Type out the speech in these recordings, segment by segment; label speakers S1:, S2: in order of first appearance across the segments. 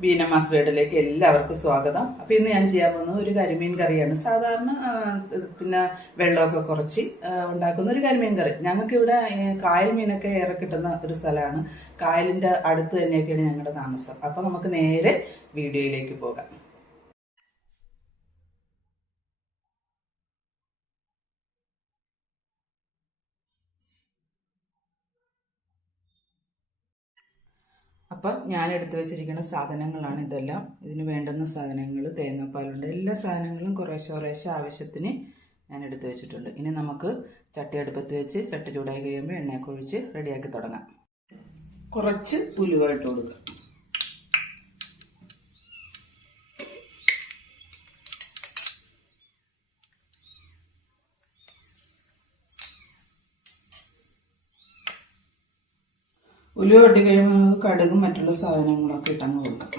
S1: ബീന മാസ്റ്റേഡിലേക്ക് എല്ലാവർക്കും സ്വാഗതം. അപ്പൊ ഇന്ന് ഞാൻ ചെയ്യാൻ പോകുന്നത് ഒരു കരിമീൻ കറിയാണ്. സാധാരണ പിന്നെ വെള്ളമൊക്കെ കുറച്ച് ഉണ്ടാക്കുന്ന ഒരു കരിമീൻ കറി. ഞങ്ങൾക്ക് ഇവിടെ കായൽ മീനൊക്കെ ഏറെ കിട്ടുന്ന ഒരു സ്ഥലമാണ്. കായലിന്റെ അടുത്ത് തന്നെയൊക്കെയാണ് ഞങ്ങളുടെ താമസം. അപ്പൊ നമുക്ക് നേരെ വീഡിയോയിലേക്ക് പോകാം. അപ്പം ഞാൻ എടുത്തു വെച്ചിരിക്കുന്ന സാധനങ്ങളാണ് ഇതെല്ലാം. ഇതിന് വേണ്ടുന്ന സാധനങ്ങൾ തേങ്ങാപ്പാലുണ്ട്. എല്ലാ സാധനങ്ങളും കുറേശ്ശെ കുറേശ്ശെ ആവശ്യത്തിന് ഞാൻ എടുത്തു വെച്ചിട്ടുണ്ട്. ഇനി നമുക്ക് ചട്ടി അടുപ്പത്ത് വെച്ച് ചട്ടി ചൂടായി കഴിയുമ്പോൾ എണ്ണയൊക്കെ ഒഴിച്ച് റെഡിയാക്കി തുടങ്ങാം. കുറച്ച് ഉലുവ ഇട്ട് കൊടുക്കുക ഉലുവ ഇട്ട് കഴിയുമ്പോൾ നമുക്ക് കടുകും മറ്റുള്ള സാധനങ്ങളൊക്കെ ഇട്ടങ്ങ് കൊടുക്കാം.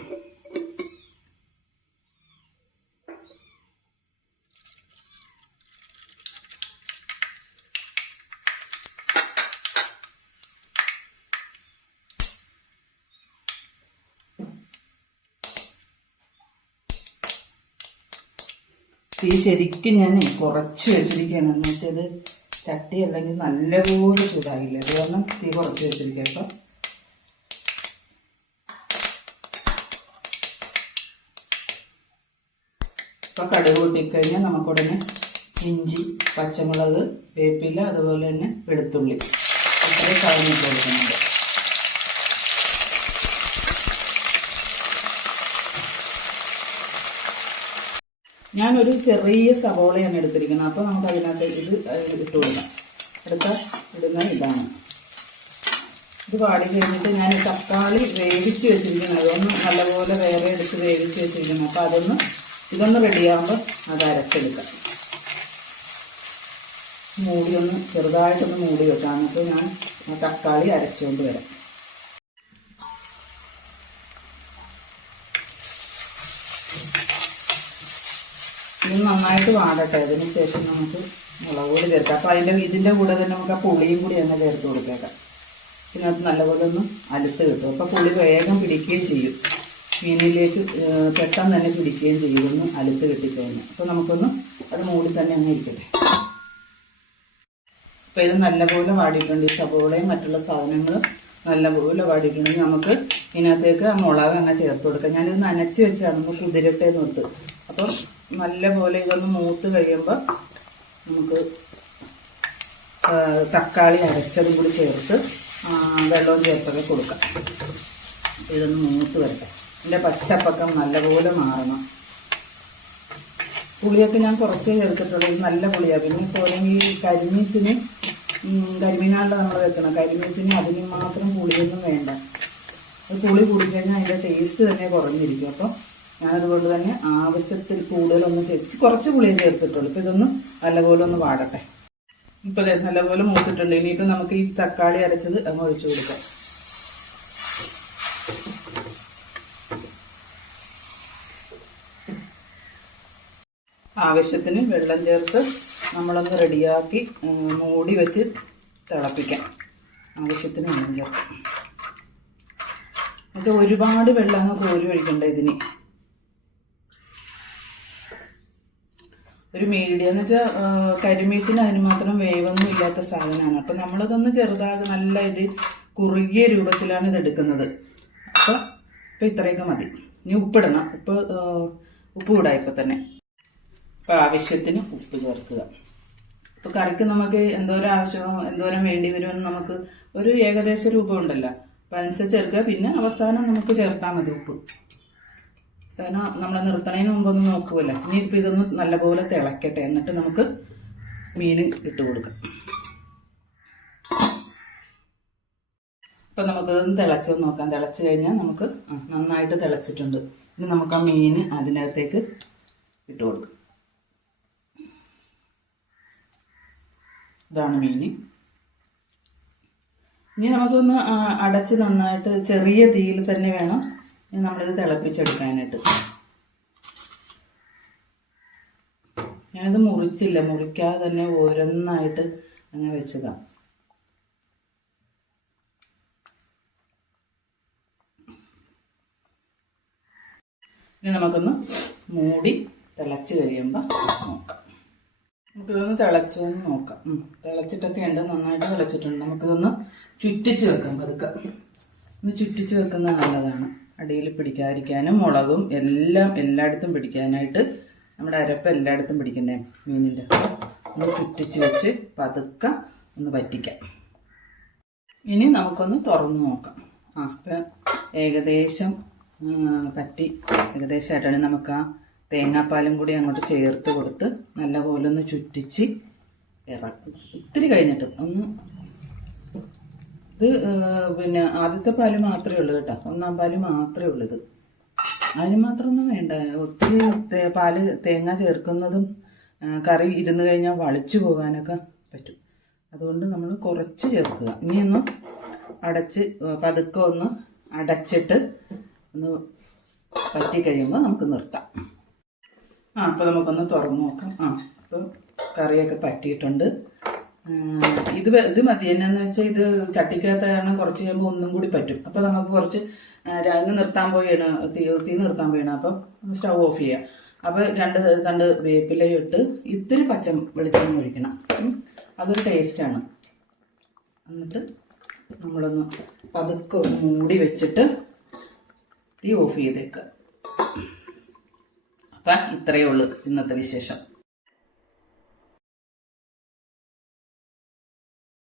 S1: തീ ശരിക്കും ഞാൻ കുറച്ച് വെച്ചിരിക്കുകയാണ്. എന്ന് വെച്ചാൽ ചട്ടി അല്ലെങ്കിൽ നല്ലപോലെ ചൂടാകില്ല അത് കാരണം തീ കുറച്ച് വെച്ചിരിക്കുക. അപ്പം ഇപ്പൊ കടുക് കൂട്ടിക്കഴിഞ്ഞാൽ നമുക്കുടനെ ഇഞ്ചി പച്ചമുളക് വേപ്പില അതുപോലെ തന്നെ വെളുത്തുള്ളി. ഇത്രയും കളഞ്ഞിട്ട് കൊടുക്കുന്നുണ്ട് ഞാനൊരു ചെറിയ സവോളയാണ് എടുത്തിരിക്കുന്നത്. അപ്പോൾ നമുക്ക് അതിനകത്ത് ഇത് ഇട്ടു കൊടുക്കാം. എടുത്ത ഇടുന്ന ഇതാണ്. ഇത് പാടി കഴിഞ്ഞിട്ട് ഞാൻ തക്കാളി വേവിച്ച് വെച്ചിരിക്കുന്നത്. അതൊന്ന് നല്ലപോലെ വേറെ എടുത്ത് വേവിച്ച് വെച്ചിരിക്കുന്നു അപ്പോൾ അതൊന്ന് ഇതൊന്ന് റെഡിയാകുമ്പോൾ അത് അരച്ചെടുക്കാം. മൂടി ഒന്ന് ചെറുതായിട്ടൊന്ന് മൂടി വെക്കാം. എന്നിട്ട് ഞാൻ തക്കാളി അരച്ചുകൊണ്ട് വരാം. ഇത് നന്നായിട്ട് വാടട്ടെ. അതിന് ശേഷം നമുക്ക് മുളക് പൊടി ചേർക്കാം. അപ്പോൾ അതിന്റെ ഇതിന്റെ കൂടെ തന്നെ നമുക്ക് ആ പുളിയും കൂടി തന്നെ ചേർത്ത് കൊടുത്തേക്കാം. അത് നല്ലപോലെ ഒന്ന് അലുത്ത് കിട്ടും. അപ്പോൾ പുളി വേഗം പിടിക്കുകയും ചെയ്യും. മീനിലേക്ക് പെട്ടെന്ന് തന്നെ പിടിക്കുകയും ചെയ്യുന്നു അലുത്ത് കിട്ടിക്കഴിഞ്ഞാൽ അപ്പോൾ നമുക്കൊന്ന് അത് മൂടി തന്നെ അങ്ങ് ഇരിക്കട്ടെ. അപ്പോൾ ഇത് നല്ലപോലെ വാടിയിട്ടുണ്ട്. ഈ സബോളയും മറ്റുള്ള സാധനങ്ങളും നല്ലപോലെ വാടിയിട്ടുണ്ടെങ്കിൽ നമുക്ക് ഇതിനകത്തേക്ക് ആ മുളക് അങ്ങ് ചേർത്ത് കൊടുക്കാം. ഞാനിത് നനച്ച് വെച്ചാണ്. നമുക്ക് കുതിരട്ടെ നിർത്ത് അപ്പം നല്ലപോലെ ഇതൊന്ന് മൂത്ത് കഴിയുമ്പോൾ നമുക്ക് തക്കാളി അരച്ചതും കൂടി ചേർത്ത് വെള്ളവും ചേർത്തൊക്കെ കൊടുക്കാം. ഇതൊന്ന് മൂത്ത് വരട്ടെ. ഇതിന്റെ പച്ചപ്പക്കം നല്ലപോലെ മാറണം. പുളിയൊക്കെ ഞാൻ കുറച്ചേ ചേർത്തിട്ടുള്ളൂ. ഇത് നല്ല പുളിയാണ് പിന്നെ പോലെങ്കിൽ കരിമീസിന് ഉം, കരിമീനാണല്ലോ നമ്മൾ വെക്കണം കരിമീസിന് അതിന് മാത്രം പുളിയൊന്നും വേണ്ട. പുളി കൂടിക്കഴിഞ്ഞാൽ അതിന്റെ ടേസ്റ്റ് തന്നെ കുറഞ്ഞിരിക്കും. അപ്പം ഞാനതുകൊണ്ട് തന്നെ ആവശ്യത്തിൽ കൂടുതലൊന്ന് ചേർത്ത് കുറച്ച് പുളിയെ ചേർത്തിട്ടുള്ളൂ. ഇപ്പം ഇതൊന്ന് നല്ലപോലെ ഒന്ന് വാടട്ടെ. ഇപ്പം അതെ നല്ലപോലെ മൂത്തിട്ടുണ്ട്. ഇനിയിപ്പോൾ നമുക്ക് ഈ തക്കാളി അരച്ചത് അങ്ങ് ഒഴിച്ചു കൊടുക്കാം. ആവശ്യത്തിന് വെള്ളം ചേർത്ത് നമ്മളൊന്ന് റെഡിയാക്കി മൂടി വെച്ച് തിളപ്പിക്കാം. ആവശ്യത്തിന് വെള്ളം ചേർക്കാം എന്നുവെച്ചാൽ ഒരുപാട് വെള്ളം അങ്ങ് കോരി ഒഴിക്കണ്ട ഇതിന്. ഒരു മീഡിയം എന്ന് വെച്ചാൽ കരിമീത്തിന് അതിന് മാത്രം വേവൊന്നും ഇല്ലാത്ത സാധനമാണ്. അപ്പം നമ്മളതൊന്ന് ചെറുതാകെ നല്ല ഇത് കുറുകിയ രൂപത്തിലാണ് ഇത് എടുക്കുന്നത്. അപ്പം ഇപ്പം ഇത്രയൊക്കെ മതി. ഇനി ഉപ്പിടണം. ഉപ്പ് ഉപ്പ് കൂടാ ഇപ്പം തന്നെ. ആവശ്യത്തിന് ഉപ്പ് ചേർക്കുക. ഇപ്പൊ കറിക്ക് നമുക്ക് എന്തോരം ആവശ്യമോ എന്തോരം വേണ്ടി വരുമെന്ന് നമുക്ക് ഒരു ഏകദേശ രൂപം ഉണ്ടല്ലോ അപ്പം അതനുസരിച്ച് ചേർക്കുക. പിന്നെ അവസാനം നമുക്ക് ചേർത്താൽ മതി ഉപ്പ്. അവസാനം നമ്മൾ നിർത്തണതിന് മുമ്പ് ഒന്ന് നോക്കുമല്ലോ ഇനി ഇപ്പം ഇതൊന്ന് നല്ലപോലെ തിളക്കട്ടെ. എന്നിട്ട് നമുക്ക് മീൻ ഇട്ട് കൊടുക്കാം. നമുക്ക് നമുക്കിതൊന്ന് തിളച്ചൊന്ന് നോക്കാം. തിളച്ച് കഴിഞ്ഞാൽ നമുക്ക് നന്നായിട്ട് തിളച്ചിട്ടുണ്ട്. ഇനി നമുക്ക് ആ മീൻ അതിനകത്തേക്ക് ഇട്ട് കൊടുക്കാം. ഇതാണ് മീൻ ഇനി നമുക്കൊന്ന് അടച്ച് നന്നായിട്ട് ചെറിയ തീയിൽ തന്നെ വേണം നമ്മളിത് തിളപ്പിച്ചെടുക്കാനായിട്ട്. ഞാനിത് മുറിച്ചില്ല മുറിക്കാതെ തന്നെ ഓരോന്നായിട്ട് അങ്ങനെ വെച്ചതാണ് ഇനി നമുക്കൊന്ന് മൂടി തിളച്ച് കഴിയുമ്പോൾ നോക്കാം. നമുക്കിതൊന്ന് തിളച്ചൊന്ന് നോക്കാം. തിളച്ചിട്ടൊക്കെ ഉണ്ട്. നന്നായിട്ട് തിളച്ചിട്ടുണ്ട്. നമുക്കിതൊന്ന് ചുറ്റിച്ച് വെക്കാം പതുക്കെ. ഒന്ന് ചുറ്റിച്ച് വെക്കുന്നത് നല്ലതാണ്. അടിയിൽ പിടിക്കാതിരിക്കാനും മുളകും എല്ലാം എല്ലായിടത്തും പിടിക്കാനായിട്ട് നമ്മുടെ അരപ്പ് എല്ലായിടത്തും പിടിക്കണ്ടേ? മീനിന്റെ ഒന്ന് ചുറ്റിച്ച് വെച്ച് പതുക്കെ ഒന്ന് പറ്റിക്കാം ഇനി നമുക്കൊന്ന് തുറന്ന് നോക്കാം. ആ ഇപ്പം ഏകദേശം പറ്റി ഏകദേശമായിട്ടാണ് നമുക്ക് ആ തേങ്ങാപ്പാലും കൂടി അങ്ങോട്ട് ചേർത്ത് കൊടുത്ത് നല്ലപോലെ ഒന്ന് ചുറ്റിച്ച് ഇറക്കും. ഇത്തിരി കഴിഞ്ഞിട്ട് ഒന്ന് ഇത് പിന്നെ ആദ്യത്തെ പാൽ മാത്രമേ ഉള്ളൂ കേട്ടോ. ഒന്നാം പാൽ മാത്രമേ ഉള്ളൂ ഇത്. അതിന് മാത്രമൊന്നും വേണ്ട. ഒത്തിരി പാൽ തേങ്ങ ചേർക്കുന്നതും കറി ഇരുന്ന് കഴിഞ്ഞാൽ വളിച്ചു പോകാനൊക്കെ പറ്റും. അതുകൊണ്ട് നമ്മൾ കുറച്ച് ചേർക്കുക. ഇനിയൊന്ന് അടച്ച് പതുക്കെ ഒന്ന് അടച്ചിട്ട് ഒന്ന് പറ്റി കഴിയുമ്പോൾ നമുക്ക് നിർത്താം. ആ അപ്പോൾ നമുക്കൊന്ന് തുറന്നു നോക്കാം. ആ അപ്പോൾ കറിയൊക്കെ പറ്റിയിട്ടുണ്ട്. ഇത് ഇത് മതി. എന്നാന്ന് വെച്ചാൽ ഇത് ചട്ടിക്കകത്താണ് കുറച്ച് കഴിയുമ്പോൾ ഒന്നും കൂടി പറ്റും. അപ്പോൾ നമുക്ക് കുറച്ച് ഇന്ന് നിർത്താൻ പോയാണ് തീ തീ നിർത്താൻ പോയാണ് അപ്പം സ്റ്റൗ ഓഫ് ചെയ്യുക അപ്പോൾ രണ്ട് രണ്ട് വേപ്പിലയും ഇട്ട് ഇത്തിരി പച്ച വെളിച്ചെണ്ണ ഒഴിക്കണം. അതൊരു ടേസ്റ്റാണ് എന്നിട്ട് നമ്മളൊന്ന് പതുക്കെ മൂടി വെച്ചിട്ട് തീ ഓഫ് ചെയ്തേക്കുക അപ്പം ഇത്രയേ ഉള്ളൂ ഇന്നത്തെ വിശേഷം.